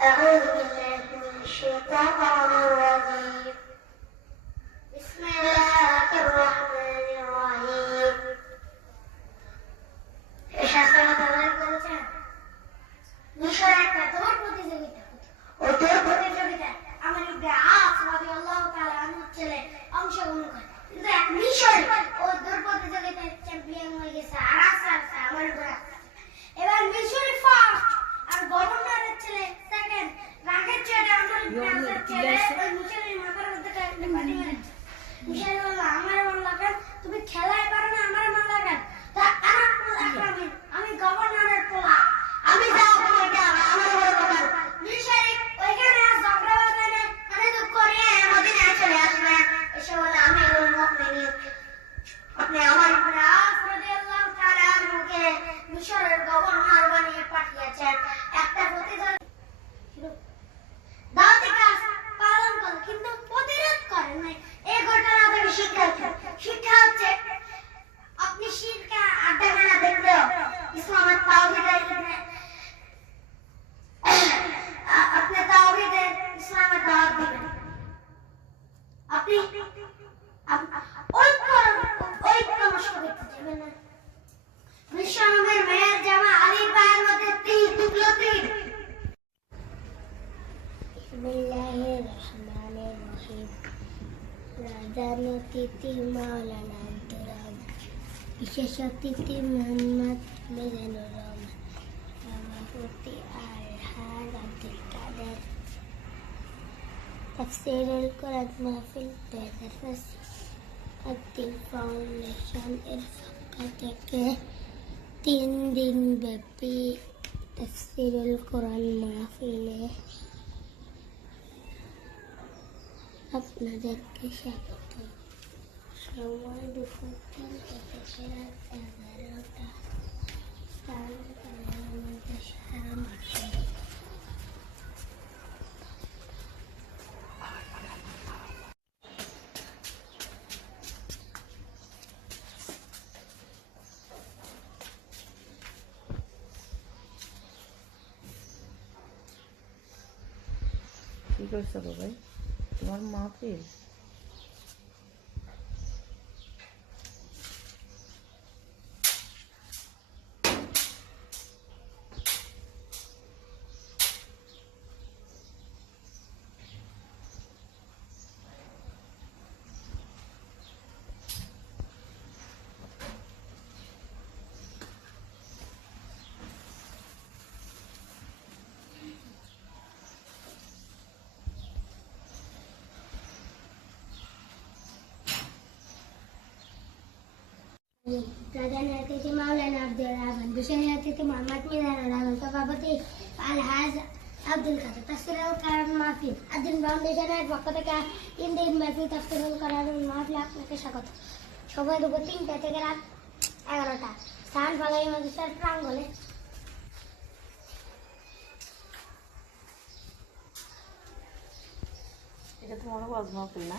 أعوذ بالله من الشيطان الرجيم بسم الله الرحمن الرحيم শাস্ত্রটা ব্যবহার করেছেন মিশর একটা দৌড় প্রতিযোগিতা ও দৌড় প্রতিযোগিতায় আমর ইবনে আস রাদিয়াল্লাহু তাআলা আনহু ছেলে অংশগ্রহণ করে কিন্তু এক মিশর ও দৌড় প্রতিযোগিতায় চ্যাম্পিয়ন হয়ে গেছে আমর ইবনে আস এবার মিশর ফার্স্ট আর গভর্নরের ছেলে সেকেন্ড রাগের ছেলে আমর ইবনে আসের ছেলে ওই মিশরের মাথার মধ্যে একটা বাড়ি মেরেছে মিশর বলল আমার মন লাগান তুমি খেলায় পারো না আমার মন লাগান তা আমি গভর্নরের পোলা আমি যাও তোমাকে আমার বড় কথা মিশরি ওইখানে ঝগড়া বাগানে মানে তো করিয়ে মদিনায় চলে আসবে এসে বলে আমি মুমিন আপনি আমার উপরে রাদিয়াল্লাহু তাআলা আনহুকে মিশরের গভর্নর বানিয়ে পাঠিয়েছেন একটা প্রতিযোগিতা দাওয়াতি কাজ পালন করে কিন্তু প্রতিরোধ করেন নাই এই ঘটনা থেকে শিক্ষা হচ্ছে আপনি শিরকে আড্ডাখানা দেখলেও ইসলামের তাওহীদের আপনি তাওহীদের ইসলামের দাওয়াত দিবেন আপনি ঐক্য নষ্ট করতে যাবেন না বিশ্বনবীর মেয়ের জামা আলীর পায়ের মধ্যে তীর ঢুকলো তীর বিসমিল্লাহির রহমানির রহিম রাজান অতিথি মাওলানা আব্দুর রাজ্জাক বিশেষ অতিথি মোহাম্মদ মিজানুর রহমান সভাপতি আলহাজ আব্দুল কাদের তাফসীরুল কোরআন মাহফিল 2025 আব্দুল ফাউন্ডেশন এর পক্ষ থেকে 3 দিন ব্যাপী তাফসীরুল কোরআন মাহফিলে আপনাদেরকে স্বাগত সময় দুপুর 3টা থেকে রাত 11টা স্থান সারা মাঠে কি করছো ভাই তোমার মাহফিল প্রধান অতিথি মাওলানা আব্দুর রহমান বিশেষ অতিথি মোহাম্মদ মিজানুর রহমান সভাপতি আলহাজ আব্দুল কাদের তাফসীরুল কোরআন মাহফিল আদিন ফাউন্ডেশনের পক্ষ থেকে 3 দিন ব্যাপী তাফসীরুল কোরআন মাহফিল আপনাকে স্বাগত সময় দুপুর 3টা থেকে রাত 11টা স্থান ফালাই মাদ্রাসার প্রাঙ্গণে এটা তোমার ওয়াজ মাহফিল না